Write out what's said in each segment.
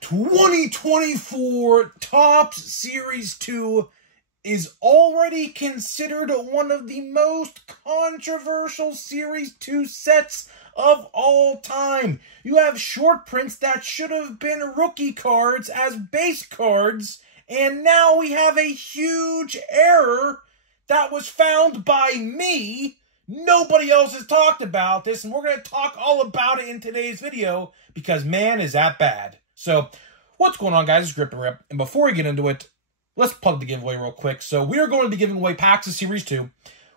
2024 Topps Series 2 is already considered one of the most controversial Series 2 sets of all time. You have short prints that should have been rookie cards as base cards, and now we have a huge error that was found by me. Nobody else has talked about this, and we're going to talk all about it in today's video, because man, is that bad. So, what's going on, guys? It's Grip and Rip, and before we get into it, let's plug the giveaway real quick. So, we are going to be giving away packs of Series 2.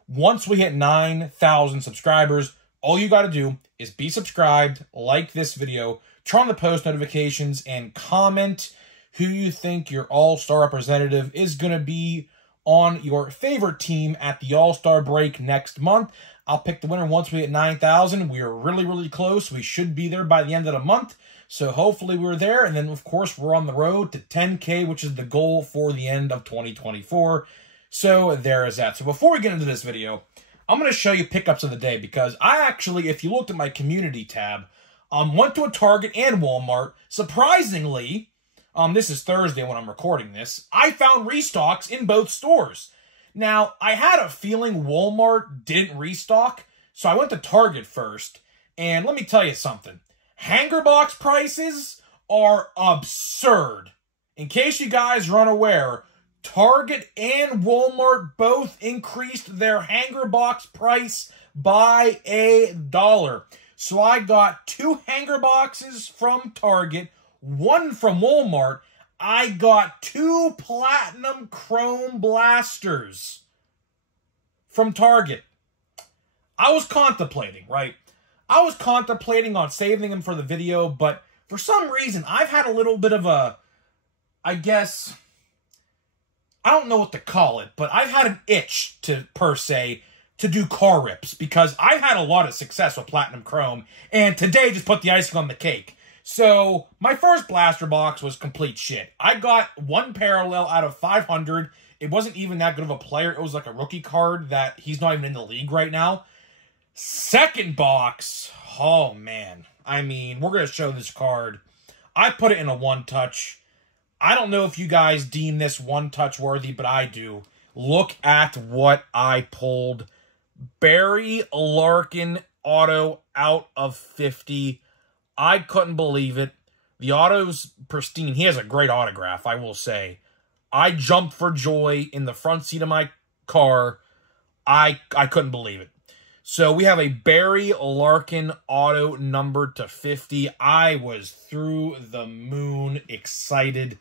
Once we hit 9,000 subscribers, all you got to do is be subscribed, like this video, turn on the post notifications, and comment who you think your all-star representative is going to be on your favorite team at the All-Star break next month. I'll pick the winner once we hit 9,000. We are really, really close. We should be there by the end of the month. So hopefully we're there. And then, of course, we're on the road to 10K, which is the goal for the end of 2024. So there is that. So before we get into this video, I'm going to show you pickups of the day, because I actually, if you looked at my community tab, went to a Target and Walmart. Surprisingly, this is Thursday when I'm recording this, I found restocks in both stores. Now, I had a feeling Walmart didn't restock, so I went to Target first. And let me tell you something. Hanger box prices are absurd. In case you guys are unaware, Target and Walmart both increased their hanger box price by $1. So I got 2 hanger boxes from Target, 1 from Walmart. I got 2 Platinum Chrome Blasters from Target. I was contemplating, right? I was contemplating on saving them for the video, but for some reason, I've had a little bit of a, I guess, I don't know what to call it, but I've had an itch to, per se, to do car rips, because I've had a lot of success with Platinum Chrome, and today just put the icing on the cake. So, my first blaster box was complete shit. I got 1 parallel out of 500. It wasn't even that good of a player. It was like a rookie card that he's not even in the league right now. Second box, oh man. I mean, we're going to show this card. I put it in a one-touch. I don't know if you guys deem this one-touch worthy, but I do. Look at what I pulled. Barry Larkin auto out of 50. I couldn't believe it. The auto's pristine. He has a great autograph, I will say. I jumped for joy in the front seat of my car. I couldn't believe it. So we have a Barry Larkin auto numbered to 50. I was through the moon excited.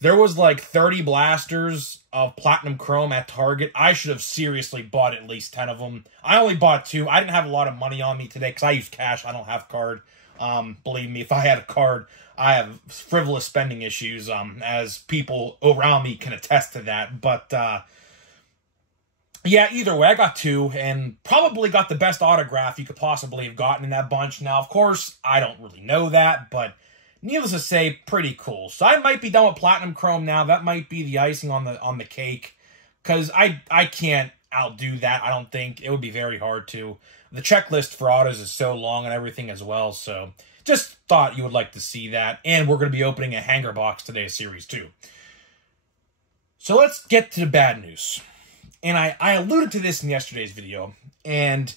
There was like 30 blasters of Platinum Chrome at Target. I should have seriously bought at least 10 of them. I only bought 2. I didn't have a lot of money on me today because I use cash. I don't have card. Believe me, if I had a card, I have frivolous spending issues, as people around me can attest to that. But, yeah, either way, I got 2 and probably got the best autograph you could possibly have gotten in that bunch. Now, of course, I don't really know that, but needless to say, pretty cool. So I might be done with Platinum Chrome now. That might be the icing on the cake, because I can't outdo that. I don't think it would be very hard to. The checklist for autos is so long and everything as well, so just thought you would like to see that. And we're going to be opening a hanger box today, Series 2. So let's get to the bad news. And I alluded to this in yesterday's video, and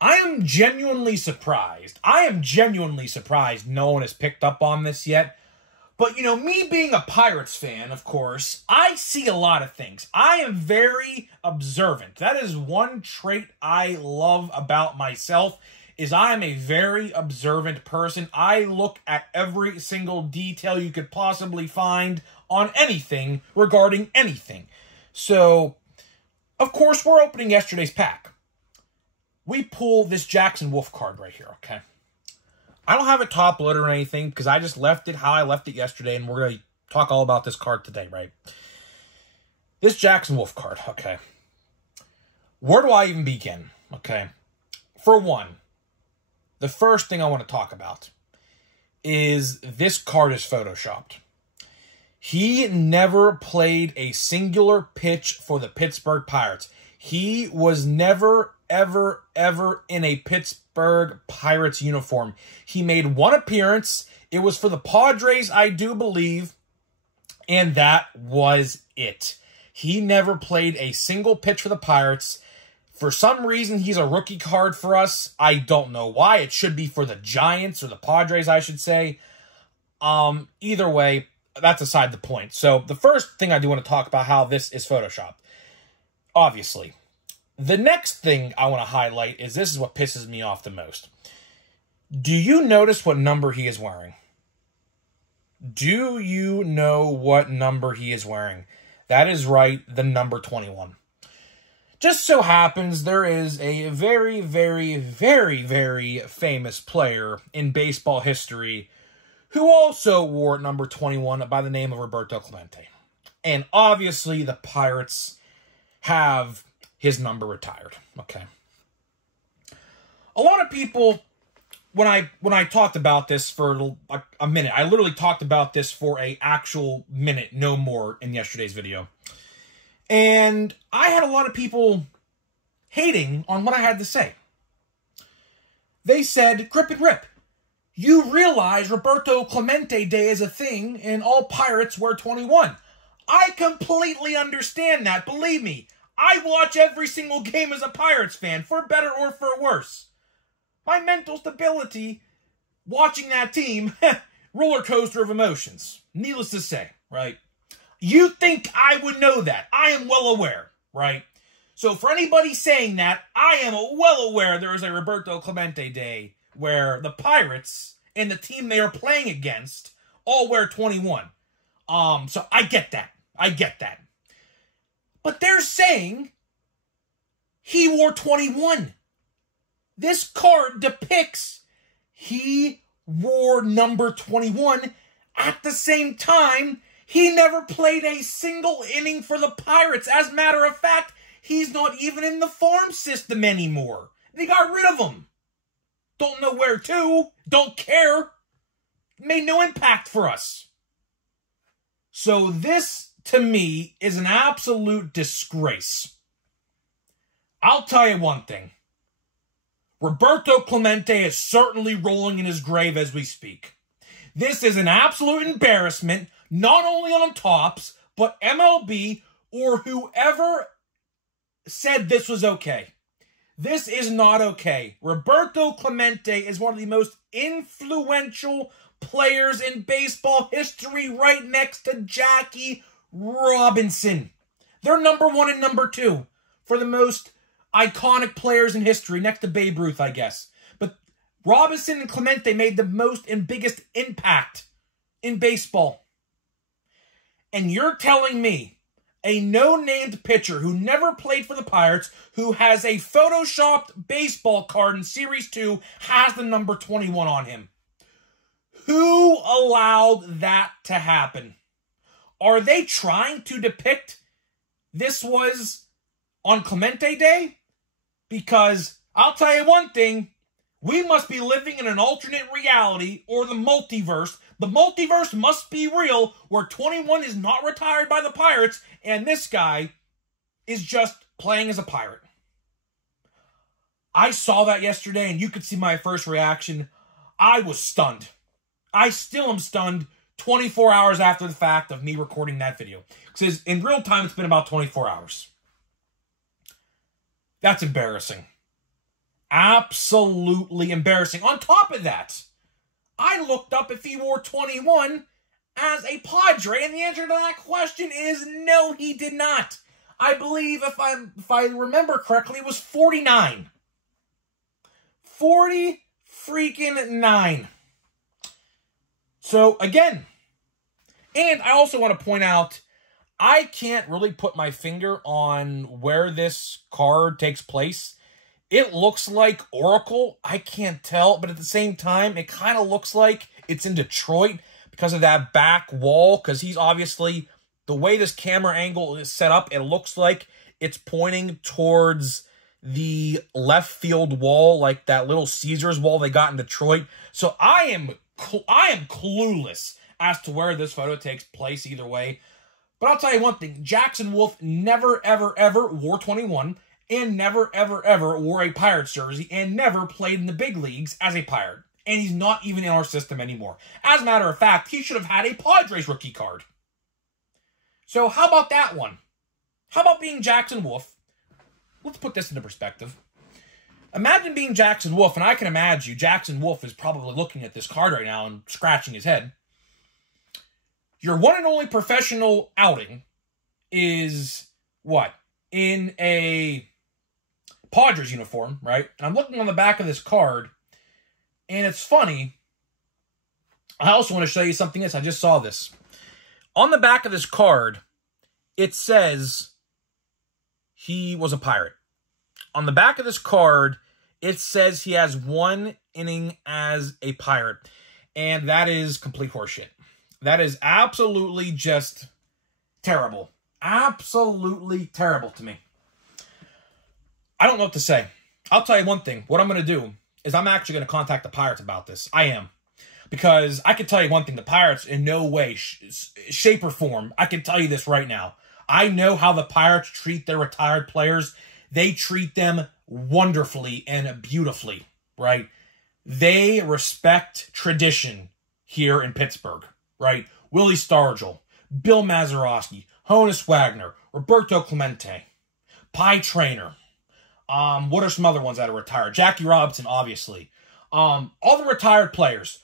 I am genuinely surprised. I am genuinely surprised no one has picked up on this yet. But, you know, me being a Pirates fan, of course, I see a lot of things. I am very observant. That is one trait I love about myself, is I am a very observant person. I look at every single detail you could possibly find on anything regarding anything. So, of course, we're opening yesterday's pack. We pull this Jackson Wolf card right here, okay? I don't have it top loaded or anything, because I just left it how I left it yesterday, and we're going to talk all about this card today, right? This Jackson Wolf card, okay. Where do I even begin, okay? For one, the first thing I want to talk about is this card is photoshopped. He never played a singular pitch for the Pittsburgh Pirates. He was never ever in a Pittsburgh Pirates uniform. He made one appearance. It was for the Padres, I do believe, and that was it. He never played a single pitch for the Pirates. For some reason, he's a rookie card for us. I don't know why. It should be for the Giants, or the Padres, I should say. Either way, that's aside the point. So, the first thing I do want to talk about how this is Photoshopped. Obviously. The next thing I want to highlight is this is what pisses me off the most. Do you notice what number he is wearing? Do you know what number he is wearing? That is right, the number 21. Just so happens there is a very, very, very, very famous player in baseball history who also wore number 21 by the name of Roberto Clemente. And obviously the Pirates have his number retired. Okay. A lot of people, when I talked about this for a minute, I literally talked about this for an actual minute, no more, in yesterday's video. And I had a lot of people hating on what I had to say. They said, Grip and Rip, you realize Roberto Clemente Day is a thing and all Pirates wear 21. I completely understand that, believe me. I watch every single game as a Pirates fan, for better or for worse. My mental stability, watching that team, roller coaster of emotions. Needless to say, right? You think I would know that. I am well aware, right? So for anybody saying that, I am well aware there is a Roberto Clemente Day where the Pirates and the team they are playing against all wear 21. So I get that. I get that. But they're saying he wore 21. This card depicts he wore number 21 at the same time. He never played a single inning for the Pirates. As a matter of fact, he's not even in the farm system anymore. They got rid of him. Don't know where to. Don't care. Made no impact for us. So this, to me, is an absolute disgrace. I'll tell you one thing. Roberto Clemente is certainly rolling in his grave as we speak. This is an absolute embarrassment, not only on Topps, but MLB or whoever said this was okay. This is not okay. Roberto Clemente is one of the most influential players in baseball history, right next to Jackie Robinson. They're number 1 and number 2 for the most iconic players in history, next to Babe Ruth, I guess. But Robinson and Clemente made the most and biggest impact in baseball. And you're telling me a no-named pitcher who never played for the Pirates, who has a photoshopped baseball card in Series 2, has the number 21 on him. Who allowed that to happen? Are they trying to depict this was on Clemente Day? Because I'll tell you one thing, we must be living in an alternate reality or the multiverse. The multiverse must be real, where 21 is not retired by the Pirates, and this guy is just playing as a Pirate. I saw that yesterday, and you could see my first reaction. I was stunned. I still am stunned 24 hours after the fact of me recording that video. Because in real time, it's been about 24 hours. That's embarrassing. Absolutely embarrassing. On top of that, I looked up if he wore 21 as a Padre, and the answer to that question is no, he did not. I believe, if I remember correctly, it was 49. 40 freaking 9. So, again, and I also want to point out, I can't really put my finger on where this card takes place. It looks like Oracle. I can't tell, but at the same time, it kind of looks like it's in Detroit because of that back wall, because he's obviously, the way this camera angle is set up, it looks like it's pointing towards the left field wall, like that little Caesars wall they got in Detroit. So I am clueless as to where this photo takes place either way. But I'll tell you one thing, Jackson Wolf never, ever, ever wore 21. and never, ever, ever wore a Pirates jersey and never played in the big leagues as a Pirate. And he's not even in our system anymore. As a matter of fact, he should have had a Padres rookie card. So how about that one? How about being Jackson Wolf? Let's put this into perspective. Imagine being Jackson Wolf, and I can imagine you, Jackson Wolf is probably looking at this card right now and scratching his head. Your one and only professional outing is, what? In a Padres uniform, right? And I'm looking on the back of this card, and it's funny. I also want to show you something else. I just saw this. On the back of this card, it says he was a Pirate. On the back of this card, it says he has 1 inning as a Pirate. And that is complete horseshit. That is absolutely just terrible. Absolutely terrible to me. I don't know what to say. I'll tell you one thing. What I'm going to do is I'm actually going to contact the Pirates about this. I am. Because I can tell you one thing. The Pirates, in no way, shape, or form, I can tell you this right now. I know how the Pirates treat their retired players. They treat them wonderfully and beautifully, right? They respect tradition here in Pittsburgh, right? Willie Stargell, Bill Mazeroski, Honus Wagner, Roberto Clemente, Pie Traynor. What are some other ones that are retired? Jackie Robinson, obviously. All the retired players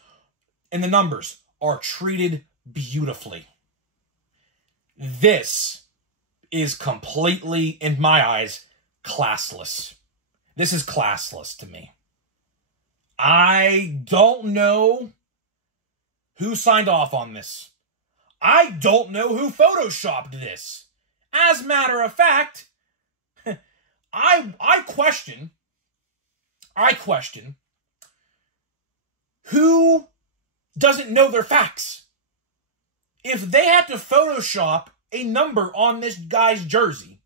and the numbers are treated beautifully. This is completely, in my eyes, classless. This is classless to me. I don't know who signed off on this. I don't know who photoshopped this. As a matter of fact, I question who doesn't know their facts. If they had to Photoshop a number on this guy's jersey,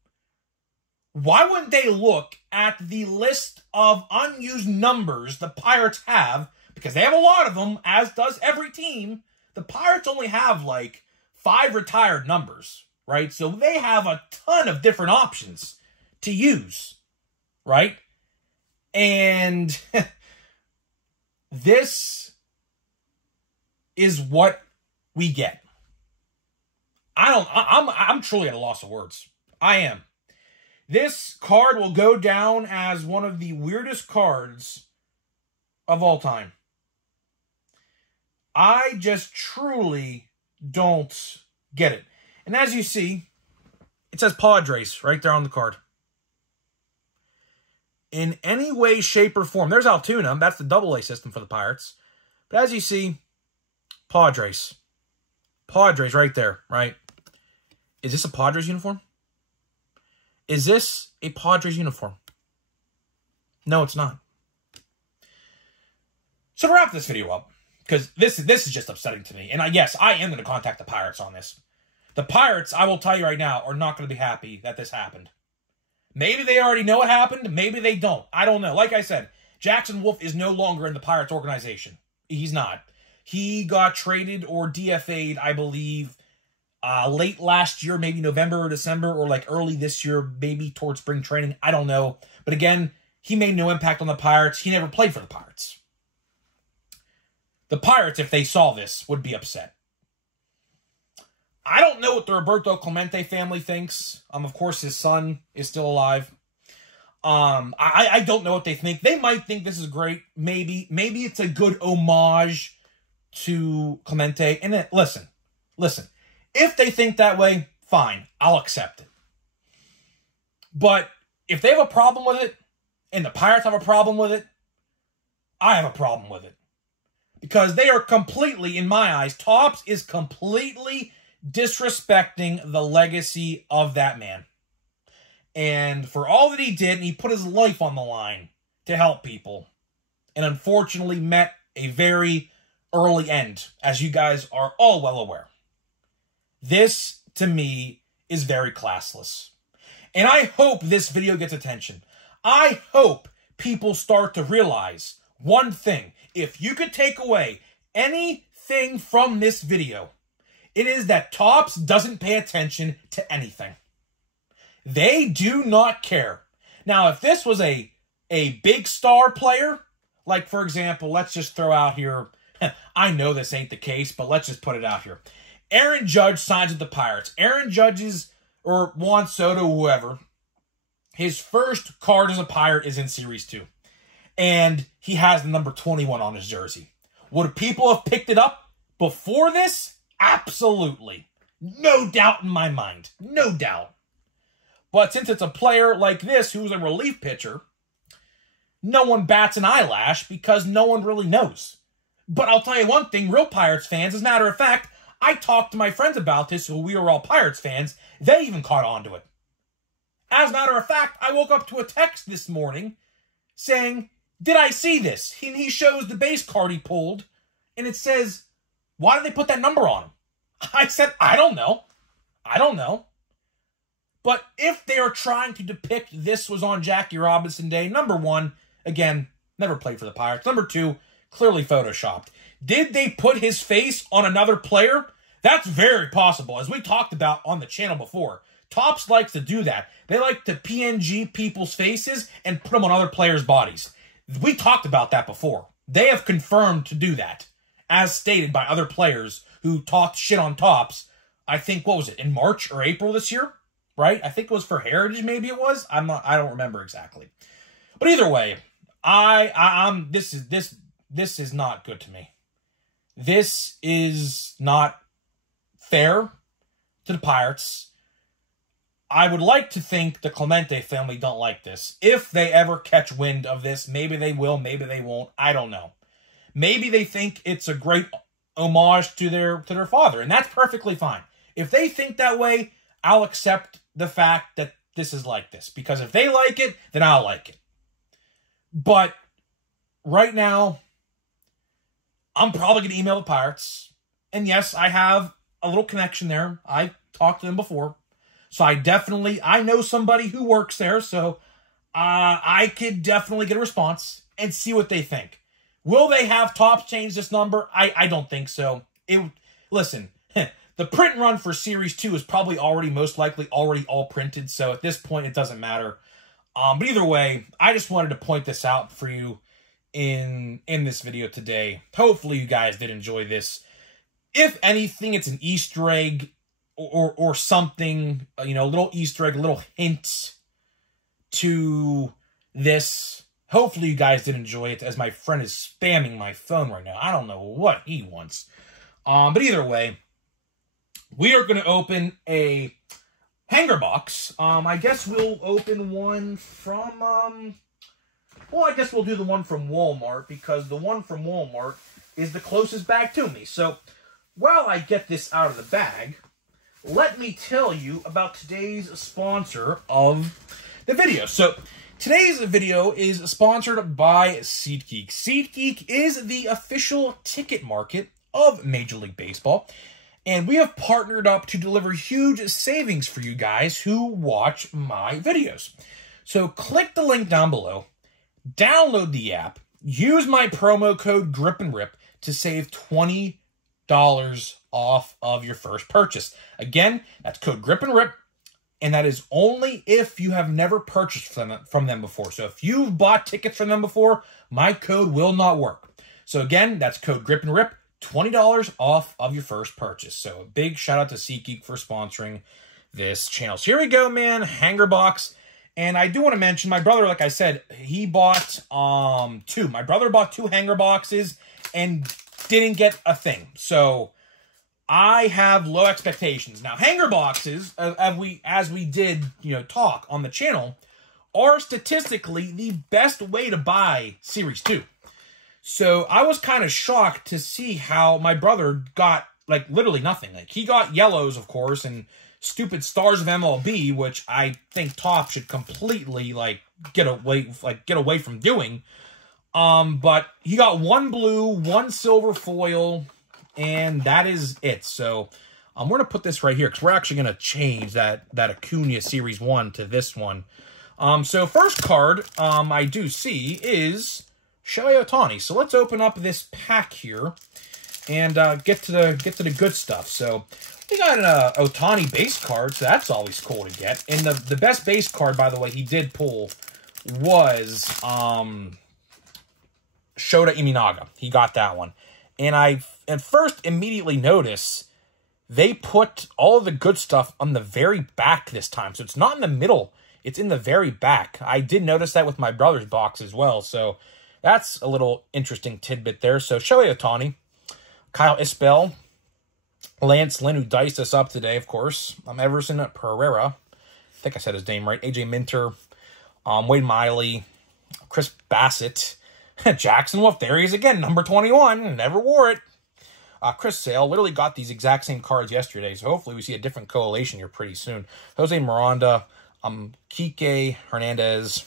why wouldn't they look at the list of unused numbers the Pirates have? Because they have a lot of them, as does every team. The Pirates only have like 5 retired numbers, right? So they have a ton of different options to use, right? And this is what we get. I'm truly at a loss of words. I am. This card will go down as one of the weirdest cards of all time. I just truly don't get it. And as you see, it says Padres right there on the card. In any way, shape, or form. There's Altoona. That's the AA system for the Pirates. But as you see, Padres. Padres right there, right? Is this a Padres uniform? Is this a Padres uniform? No, it's not. So to wrap this video up, because this is just upsetting to me. And yes, I am going to contact the Pirates on this. The Pirates, I will tell you right now, are not going to be happy that this happened. Maybe they already know it happened. Maybe they don't. I don't know. Like I said, Jackson Wolf is no longer in the Pirates organization. He's not. He got traded or DFA'd, I believe, late last year, maybe November or December, or like early this year, maybe towards spring training. I don't know. But again, he made no impact on the Pirates. He never played for the Pirates. The Pirates, if they saw this, would be upset. I don't know what the Roberto Clemente family thinks. Of course, his son is still alive. I don't know what they think. They might think this is great. Maybe it's a good homage to Clemente. And then, listen. If they think that way, fine. I'll accept it. But if they have a problem with it, and the Pirates have a problem with it, I have a problem with it. Because they are completely, in my eyes, Topps is completely disrespecting the legacy of that man. And for all that he did, he put his life on the line to help people. And unfortunately met a very early end, as you guys are all well aware. This, to me, is very classless. And I hope this video gets attention. I hope people start to realize one thing. If you could take away anything from this video, it is that Topps doesn't pay attention to anything. They do not care. Now, if this was a big star player, like, for example, let's just throw out here, I know this ain't the case, but let's just put it out here. Aaron Judge signs with the Pirates. Aaron Judge's, or Juan Soto, whoever, his first card as a Pirate is in Series 2. And he has the number 21 on his jersey. Would people have picked it up before this? Absolutely. No doubt in my mind. No doubt. But since it's a player like this who's a relief pitcher, no one bats an eyelash because no one really knows. But I'll tell you one thing, real Pirates fans, as a matter of fact, I talked to my friends about this, who we were all Pirates fans. They even caught on to it. As a matter of fact, I woke up to a text this morning saying, did I see this? He shows the base card he pulled, and it says, why did they put that number on him? I said, I don't know. I don't know. But if they are trying to depict this was on Jackie Robinson Day, number one, again, never played for the Pirates. Number two, clearly photoshopped. Did they put his face on another player? That's very possible, as we talked about on the channel before. Topps likes to do that. They like to PNG people's faces and put them on other players' bodies. We talked about that before. They have confirmed to do that, as stated by other players who talked shit on Topps. I think, what was it, in March or April this year? Right? I think it was for Heritage, maybe it was. I don't remember exactly. But either way, this is not good to me. This is not fair to the Pirates. I would like to think the Clemente family don't like this. If they ever catch wind of this, maybe they will, maybe they won't. I don't know. Maybe they think it's a great homage to their father, and that's perfectly fine. If they think that way, I'll accept the fact that this is like this. Because if they like it, then I'll like it. But right now, I'm probably going to email the Pirates. And yes, I have a little connection there. I talked to them before. So I know somebody who works there. So I could definitely get a response and see what they think. Will they have Topps change this number? I don't think so. Listen, the print run for Series 2 is probably most likely already all printed. So at this point, it doesn't matter. But either way, I just wanted to point this out for you in this video today. Hopefully you guys did enjoy this. If anything, it's an Easter egg or something, a little Easter egg, a little hint to this. Hopefully you guys did enjoy it, as my friend is spamming my phone right now. I don't know what he wants. But either way, we are going to open a hanger box. I guess we'll open one from, well, I guess we'll do the one from Walmart, because the one from Walmart is the closest bag to me. So while I get this out of the bag, let me tell you about today's sponsor of the video. So today's video is sponsored by SeatGeek. SeatGeek is the official ticket market of Major League Baseball, and we have partnered up to deliver huge savings for you guys who watch my videos. So click the link down below, download the app, use my promo code GRIPANDRIP to save $20 off of your first purchase. Again, that's code GRIPANDRIP, and that is only if you have never purchased from them before. So if you've bought tickets from them before, my code will not work. So again, that's code GRIPANDRIP, $20 off of your first purchase. So a big shout out to SeatGeek for sponsoring this channel. So here we go, man. Hanger box. And I do want to mention, my brother, like I said, he bought two. My brother bought 2 hanger boxes and didn't get a thing. So I have low expectations. Now, hanger boxes, as we did, talk on the channel, are statistically the best way to buy Series 2. So I was kind of shocked to see how my brother got, literally nothing. He got yellows, of course, and stupid stars of MLB, which I think Topps should completely, get away from doing. But he got 1 blue, 1 silver foil, and that is it. So I'm going to put this right here, because we're actually going to change that Acuna Series 1 to this one. So first card I do see is Shohei Ohtani. So let's open up this pack here and get to the good stuff. So we got an Ohtani base card, so that's always cool to get. And the best base card, by the way, he did pull was Shota Imanaga. He got that one. And I, at first, immediately noticed they put all of the good stuff on the very back this time. So it's not in the middle. It's in the very back. I did notice that with my brother's box as well. So that's a little interesting tidbit there. So Shohei Ohtani, Kyle Isbell, Lance Lynn, who diced us up today, of course. Everson Pereira. I think I said his name right. AJ Minter. Wade Miley. Chris Bassett. Jackson Wolf. There he is again. Number 21. Never wore it. Chris Sale. Literally got these exact same cards yesterday. So hopefully we see a different collation here pretty soon. Jose Miranda. Kike Hernandez.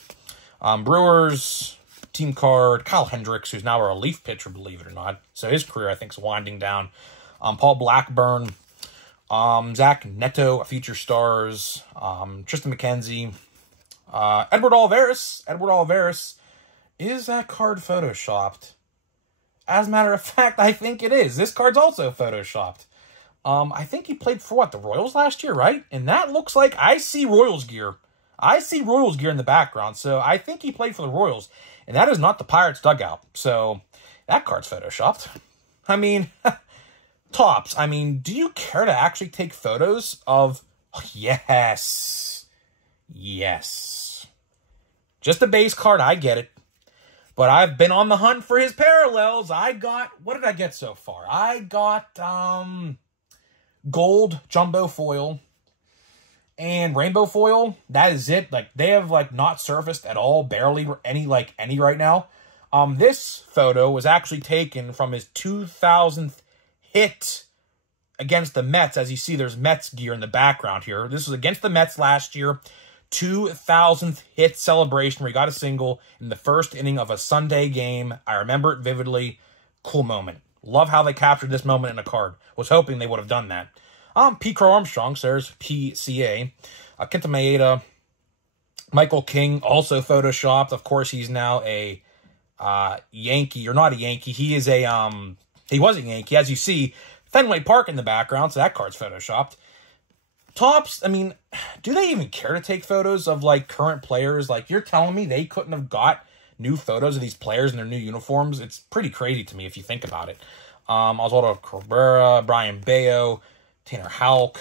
Brewers. Team card. Kyle Hendricks, who's now a relief pitcher, believe it or not. So his career, I think, is winding down. Paul Blackburn, Zach Neto, Future Stars, Tristan McKenzie, Edward Olivares. Edward Olivares, is that card photoshopped? As a matter of fact, I think it is. This card's also photoshopped. I think he played for, what, the Royals last year, right? And that looks like, I see Royals gear. I see Royals gear in the background, so I think he played for the Royals. And that is not the Pirates dugout, so that card's photoshopped. I mean... Tops, I mean, do you care to actually take photos of... Oh, yes. Yes. Just a base card, I get it. But I've been on the hunt for his parallels. I got... What did I get so far? I got gold jumbo foil and rainbow foil. That is it. Like, they have, like, not surfaced at all. Barely any right now. This photo was actually taken from his 2000th hit against the Mets. As you see, there's Mets gear in the background here. This was against the Mets last year. 2000th hit celebration where he got a single in the first inning of a Sunday game. I remember it vividly. Cool moment. Love how they captured this moment in a card. Was hoping they would have done that. P. Crow Armstrong, so there's PCA. Kenta Maeda. Michael King, also photoshopped. Of course, he's now a Yankee. Or not a Yankee. He is a... He was a Yankee. As you see, Fenway Park in the background, so that card's photoshopped. Tops, I mean, do they even care to take photos of, like, current players? Like, you're telling me they couldn't have got new photos of these players in their new uniforms? It's pretty crazy to me if you think about it. Oswaldo Cabrera, Brian Bayo, Tanner Houck,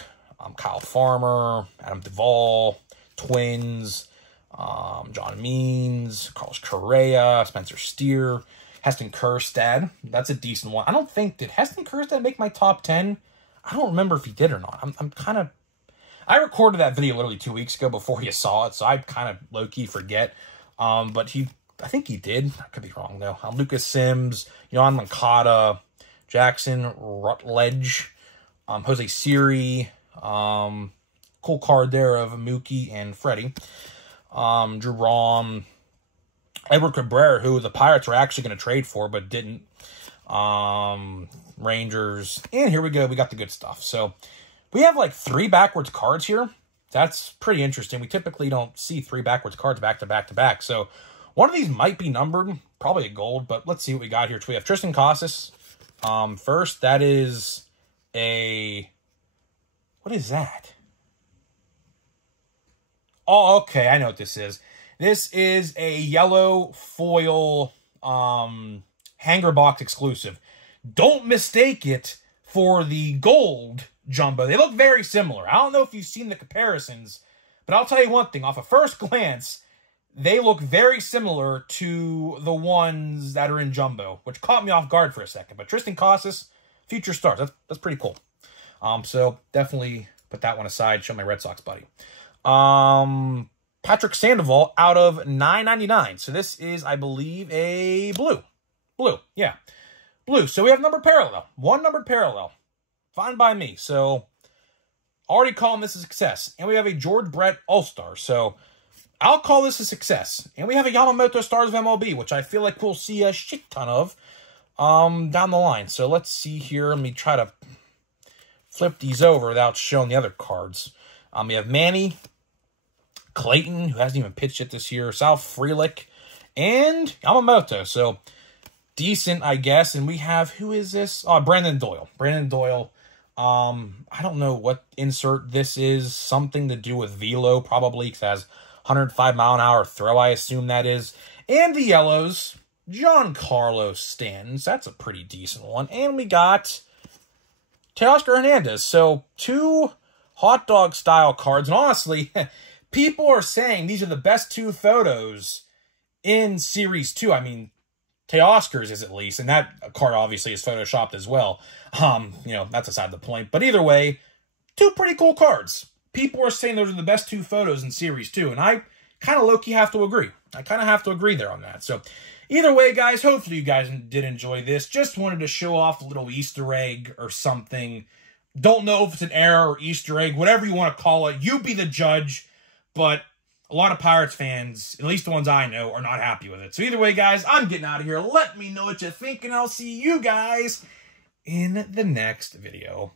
Kyle Farmer, Adam Duvall, Twins, John Means, Carlos Correa, Spencer Steer, Heston Kjerstad. That's a decent one. I don't think, did Heston Kjerstad make my top 10? I don't remember if he did or not. I'm kind of... I recorded that video literally 2 weeks ago before you saw it, so I kind of low-key forget. But I think he did. I could be wrong, though. Lucas Sims, Yohan Moncada, Jackson Rutledge, Jose Siri. Cool card there of Mookie and Freddie. Drew Rom. Edward Cabrera, who the Pirates were actually going to trade for, but didn't. Rangers. And here we go. We got the good stuff. So we have like 3 backwards cards here. That's pretty interesting. We typically don't see 3 backwards cards back to back to back. So one of these might be numbered. Probably a gold, but let's see what we got here. So we have Tristan Casas. First, that is a... What is that? Oh, okay. I know what this is. This is a yellow foil hanger box exclusive. Don't mistake it for the gold jumbo. They look very similar. I don't know if you've seen the comparisons, but I'll tell you one thing. Off a first glance, they look very similar to the ones that are in jumbo, which caught me off guard for a second. But Tristan Casas, Future Stars. That's pretty cool. So definitely put that one aside. Show my Red Sox buddy. Patrick Sandoval out of $9.99. So this is, I believe, a blue. Blue, yeah. Blue. So we have numbered parallel. 1 numbered parallel. Fine by me. So already calling this a success. And we have a George Brett All-Star. So I'll call this a success. And we have a Yamamoto Stars of MLB, which I feel like we'll see a shit ton of down the line. So let's see here. Let me try to flip these over without showing the other cards. We have Manny, Clayton, who hasn't even pitched it this year, Sal Frelick, and Yamamoto. So decent, I guess. And we have, who is this? Oh, Brandon Doyle. Brandon Doyle. I don't know what insert this is. Something to do with Velo, probably, because it has 105-mile-an-hour throw, I assume that is. And the yellows, Giancarlo Stanton. That's a pretty decent one. And we got Teoscar Hernandez. So 2 hot dog style cards. And honestly, people are saying these are the best 2 photos in Series 2. I mean, Teoscar's is at least, and that card obviously is photoshopped as well. You know, that's aside the point. But either way, 2 pretty cool cards. People are saying those are the best 2 photos in Series 2, and I kind of low-key have to agree. I kind of have to agree there on that. So either way, guys, hopefully you guys did enjoy this. Just wanted to show off a little Easter egg or something. Don't know if it's an error or Easter egg, whatever you want to call it. You be the judge. But a lot of Pirates fans, at least the ones I know, are not happy with it. So either way, guys, I'm getting out of here. Let me know what you think, and I'll see you guys in the next video.